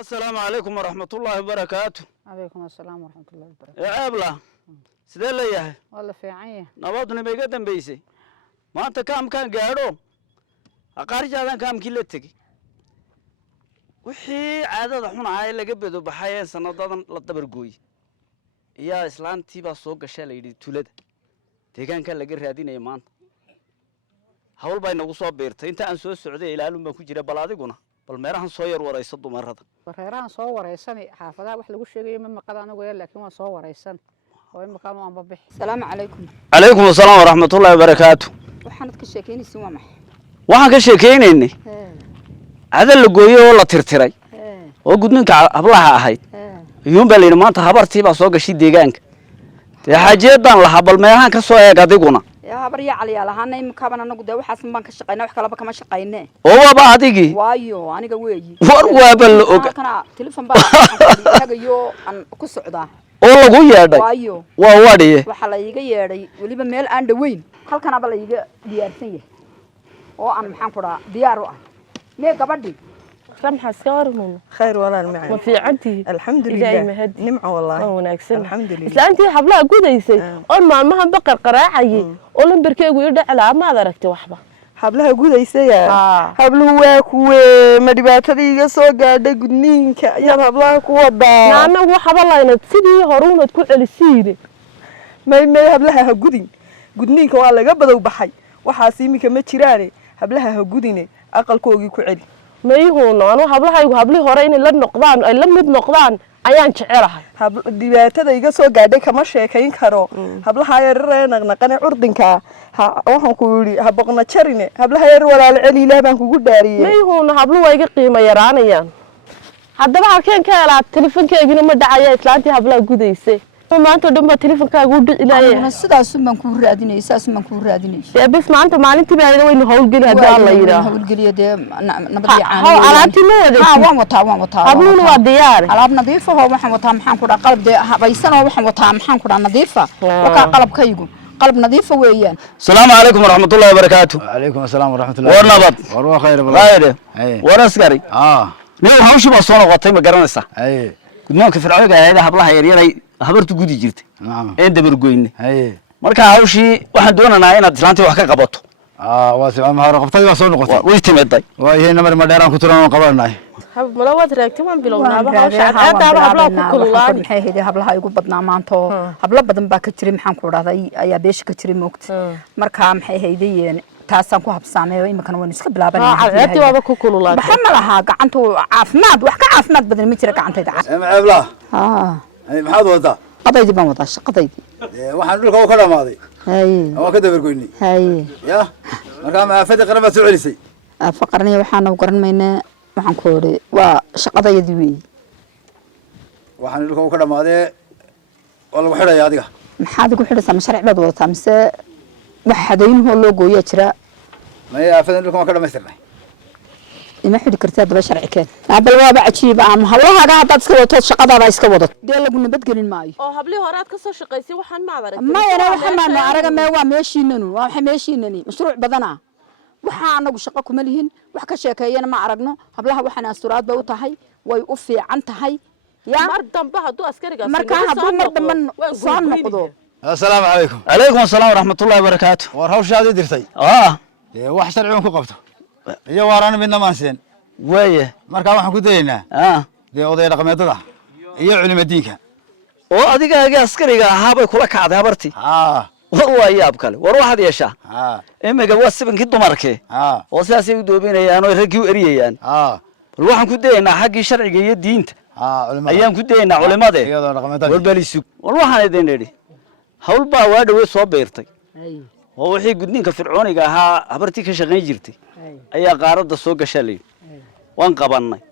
السلام عليكم ورحمة الله وبركاته. عليكم السلام ورحمة الله وبركاته. يا أبله سيدي ليه؟ والله في عيه. نبضني بيقدم بيسي. ما أنت كام كان قاعدوا؟ أقارج هذا كام كيلتك. وحي عادة حنا هاي اللي قبضوا بحياة سنضادا للتبرقوي. يا إسلام تيبا سوق الشالي يدي تولد. تيجان كان لقي رادين يمان. هول باي نقصوا بيرت. أنت أنسوا السعودية إلى ألم بكو جري بلادي قنا. بالميراهن صوير ورا يصدوا مرة. بخيران صور يسني حافظة وح لقول شيء من مقدار أنا ويا لكن ما صور يسن. وين مكانه عم ببيح. السلام عليكم. عليكم السلام ورحمة الله وبركاته. waxaanad ka sheekeynaysaa waa maxay waxaan ka sheekeynaynay hadal la gooyay oo la tirtiray oo gudninka hablaha ahayd iyuun baa leeyahay maanta habartii baa soo gashay deegaanka ee xaajiyadan la habal meelahan ka soo eeg adiguna yaa habar yaa caliya lahaana imkaan anagu de waxaas baan ka shaqeynaa wax kale ba kama shaqeynaa oo waaba adigi waayo aniga weeyi war waaba la og kana telefoon baa hagayo aan ku socdaa oo lagu yeedhay waayo waa wadhiye waxa la iga yeedhay waliba meel aan dhaweyn halkan aba la iga diyaarsan yahay oo aan maxaan ku raa diyaar u ah mee gabadhi رمح سكارمون خير والله المعين ما في عندي الحمد لله مهدي نمعة والله وناكسن الحمد لله إسلا أنتي حبلا قديسي أول ما بقر قراعي أولن بركي يدع على ما دركت وحبة حبلها قديسي يا حبله واكو مدباتري سوق دقنين كأيام حبلها كوضا نعم هو حبلا ينتسدي هرونة تكون على السيرة ما حبلها قدين قدنين كوالا قبضوا بحي وحاسيمي كما تشيراني حبلها قديني أقل كوغي كعلي ما يهون أنا حبلي هورين اللي نقضان اللي مد نقضان أيان شعرها dibaatada iga soo gaadhay kama sheekayn karo hablaha yar naqnaqane urdinka waxaan ku yiri habaqna jarine hablaha yar walaal celi ilaa baan kugu dhaariyay ma yuhun hablu way iga qiimo yaraanayaan haddaba halkeen ka helaa telefonkeegina ma dhacaya islaantii hablaha gudaysay maanta dhanba telefonkaagu dhicilaaye ana sidaas man ku raadinay sidaas man ku raadinay yaa bis maanta maalintii baa waynu hawlgeli hadii alla yiraahdo hawlgeliya de nabadii caan alaabtii ma wada waan wataa habluuna waa diyaar alaab nadiif ah waxaan wataa maxaan ku dhaa qalab de habaysan oo waxaan wataa maxaan ku dhaa nadiif ah waka qalabkaygu qalab nadiif weeyaan السلام عليكم ورحمة الله وبركاته وعليكم السلام ورحمة الله ورنبض وروا خير بالله خير ورسكري نيو هاوشي با soo noqotay ma garanaysa gudmoonka fircooniga ahayd hablaha yar yaray habartu gudi jirtay ee dabar goyne marka hawshii waxaan doonaynaa inaad islaantii wax ka qabato waa si ma hore qabtay waa soo noqotay way timaday waa yahay mar dheeraan ku turan qabanay hab malawaad raagtay waan bilownaaba hawsha aad hablaha ku kululaan maxay heeday hablaha igu badnaa maanto habla badan baa ka jiray maxaan ku dhahday ayaa beesha ka jiray moogta marka maxay heedayeen taasaan ku habsaameeyo iminkan waan iska bilaabanaa aad waaba ku kululaan maxaa malaha gacantu caafimaad wax ka caafimaad badan ma jira gacantayda ceebla maxaad wadaa qadaydi baan wadaa shaqadaydi waxaan dhulka ka dhamaaday waa ka dabar goynay ya marka ma afada qaraba soo celisay faqarniya waxaan u garanmaynaa waxaan ku hore waa shaqadaydi weey waxaan dhulka ka dhamaaday wala wax xidhay adiga maxaad ku xidhaysaa masharci baad wadataa mise wax hadaynoo loo gooyaa jira ma afada dhulka ka dhamaystirnay ima xidhi kartaa daba sharci keen bal waaba cajiib aan hawlahaaga haddaad iska wadato shaqadaada iska wadato dee lagu nabadgelin maayo oo hablii hore aad ka soo shaqaysay waxaan ma arag mayana waxaan araga mee waa meeshiinanu waa waxa meeshiinani mashruuc badana waxa anagu shaqo kuma lihin wax ka sheekeeyana ma aragno hablaha waxaan asturaad bay u tahay way u fiican tahay yaa mar dambe hadduu askariga marka hadduu mar dambe soo noqdo السلام عليكم عليكم السلام ورحمة الله وبركاته ورهوش هذه درتي wax sharciyan ku qabto iyo waaraan midna maaseen waye marka waxaan ku daynaa de oday dhaqameedada iyo culimadiinka oo adiga askariga ahaa bay kula kacday habartii waa yaab kale war waxaad yeeshaa imaga waa sibankii dumarkee oo sidaasay u doobinayaan oo raggii u eriyayaan bal waxaan ku daynaa xaggii sharciga iyo diinta ayaan ku daynaa culimade war balisug war waxaan idin idhi hawl baa waa dhaweed soo beertay oo wixii gudniinka fircooniga ahaa habartii ka shaqayn jirtay ayaa qaaradda soo gashaa layidhi waan qabannay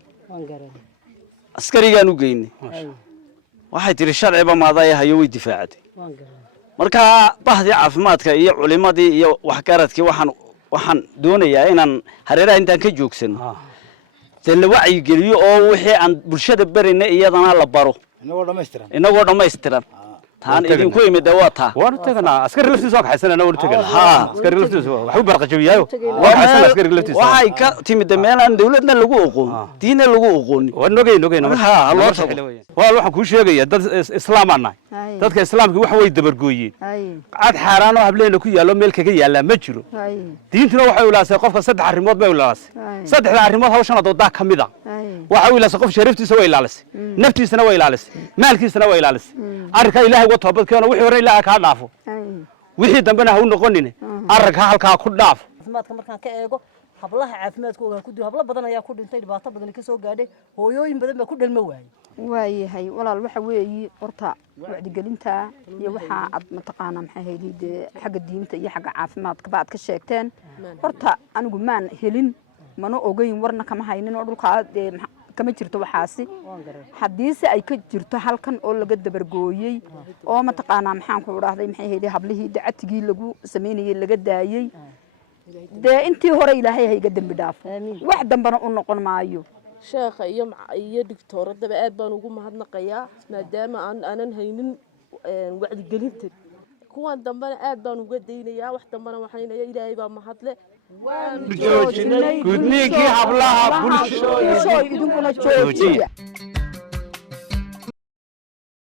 askarigaan u geynay waxay tidhi sharciba maadaya hayo way difaacatay markaa bahdii caafimaadka iyo culimadii iyo waxgaradkii waxaan doonayaa inaan hareeraha intaan ka joogsano dee la wacyigeliyo oo wixii aan bulshada barina iyadana la baro inagoo dhammaystiran taan idinku yimid dawaata waan tagana askari laftiisa oo xaysana waan tagana ha askari laftiisa wax u barqajabiyaayo waa xaysana askari laftiisa waxay ka timid meelaan dawladna lagu aqoon diinna lagu aqoon waan nogay ha loo tago waxaan ku sheegaya dad islaam aan dadka islaamka wax way dabargooyeen cad xaaraan oo hableena ku yaalo meel kaga yaala ma jiro diintuna waxay ilaasay qofka saddex arrimood bay ilaasay saddexda arrimood hawshan dooda kamida waxa ilaasay qof sharaftiisa way ilaalisay naftiisana way ilaalisay maalkiisana way ilaalisay arka ilaahay wa toobad keeno wixii hore ilaahay ka dhaafo wixii dambena ha u noqonin arka halka ku dhaaf caafimaadka markaan ka eego hablaha caafimaadkooda ku habla badan ayaa ku dhintay dhibaato badan ka soo gaadhay hooyooyin badan baa ku dhalma waayahay walaal waxa weeyi horta wacdigelinta iyo waxa aad mataqaana maxay hay'ad xagga diinta iyo xagga caafimaadka baad ka sheegteen horta anigu maan helin mana ogeyn warna kama haynin oo dhulka kama jirto waxaasi hadiise ay ka jirto halkan oo laga dabargooyay oo mataqaana maxaan ku raahday maxay hay'ad hablihii dacadtigii lagu sameeyay laga daayay intii hore ilaahay hayga dambi dhaafo wax dambana u noqon maayo sheekha iyo digtooradaba aad baan ugu mahadnaqayaa maadaama aanan haynin wacdigelinta kuwan dambana aad baan uga daynayaa wax dambana waxaynaya ilaahay baa mahadle gudniinkii hablaha bulshooyinka idinkuna joojiya